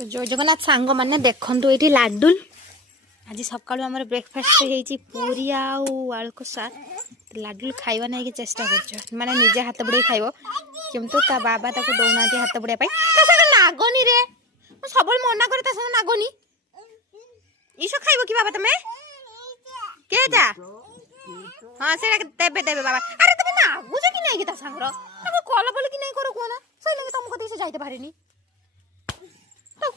तो जय जगन्नाथ सांग मैंने देखु ये लाडुल आज सका ब्रेकफास्ट होती पूरी आलू कषा लाडुल खाइबा नहीं चेष्टा कर माने निजे हाथ बुड़े खाइब किंतु ता बाबा ताको दौना हाथ बुड़ाई नागनी रे सब मना करे नागनी ईशो खाइब कि बाबा तुम्हें केटा हाँ से देबे देबे बाबा अरे तुम नागुच कि नहीं ता सांगर कल बल कि नहीं कर कहना से लगे तुमको कते से जाइते पारिनी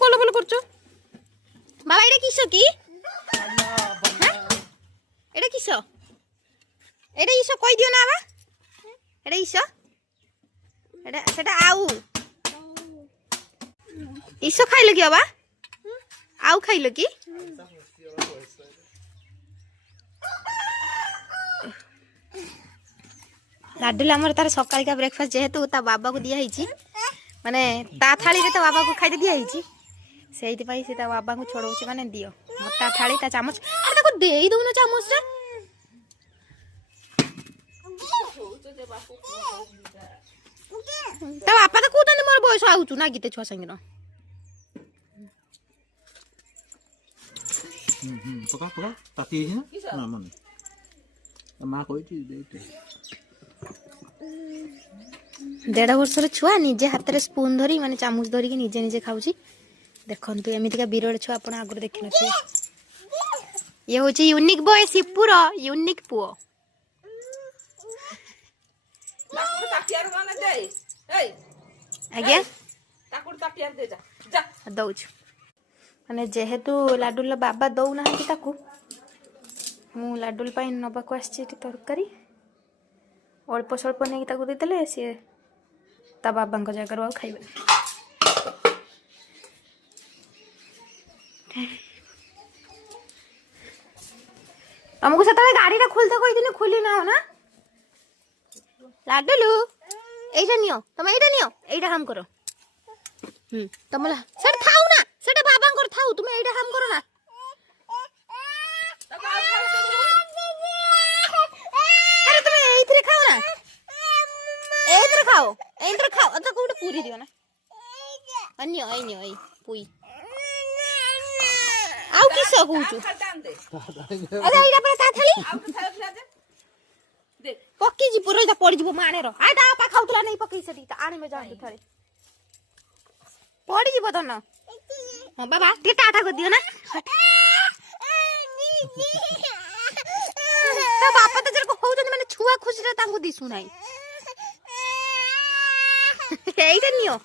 कल बल करछो बाबा एटा किसो की एटा किसो एटा ईशो कहि दियो ना बाबा एटा ईशो एटा सेटा आउ ईशो खाइलो कि बाबा आउ खाइलो कि लाडुल आमर तार सकाल का ब्रेकफास्ट जेहेतु ता बाबा को दिया ही माने ता थाली रे तो बाबा को खाई दिया ही सेहिति पई से ता बाबा को छोड़ौची माने दियो मोटा थाली ता चामच अरे ताको देई दउना चामच रे ता बापा तो कुदन मोर बयस आउचु ना गीते छुआ संगे न पका पका ताती है ना मन मां कोई चीज देते 1.5 वर्षर छुआ निजे हाथ रे स्पून धरी माने चामच धरी के निजे निजे खाउची देखंतु एमितिका बिरल छुआ आपण आगर देखि नथि ये होची यूनिक बॉय सिपुर यूनिक पुओ आज्ञा दौच माने जेहेतु लाडुल बाबा दौ ना ताकू मु लाडुल पाई नबाको आछि तरकारी अल्प स्वल्प नहीं ताकू देते सी ता बाबा जगार खाइबे तुमको से गाड़ी खुलते कही खुली ना हो ना लाडुलू एटा नियो तुम एटा नियो एटा हम करो तुम सेट थाउ ना सेट बाबा कर थाउ तुम एटा हम करो ना अरे तुम एइथरे खाओ ना एइथरे खाओ अच्छा कोटे पूरी दियो ना अन्य आई पुई आउ किसो कहूचु अरे एइरा पर ता थाली दे पक्की जी पुरो इता पड़ी जीवो माने रो आ ता पा खाउतला नहीं पक्की सेठी ता आने में जांदु थारे पड़ी जीवो त न हां बाबा टे टाटा कर दियो ना ता बापा त जर को होउचन माने छुआ खुशी रे तांको दिसु नाही एइटा नियो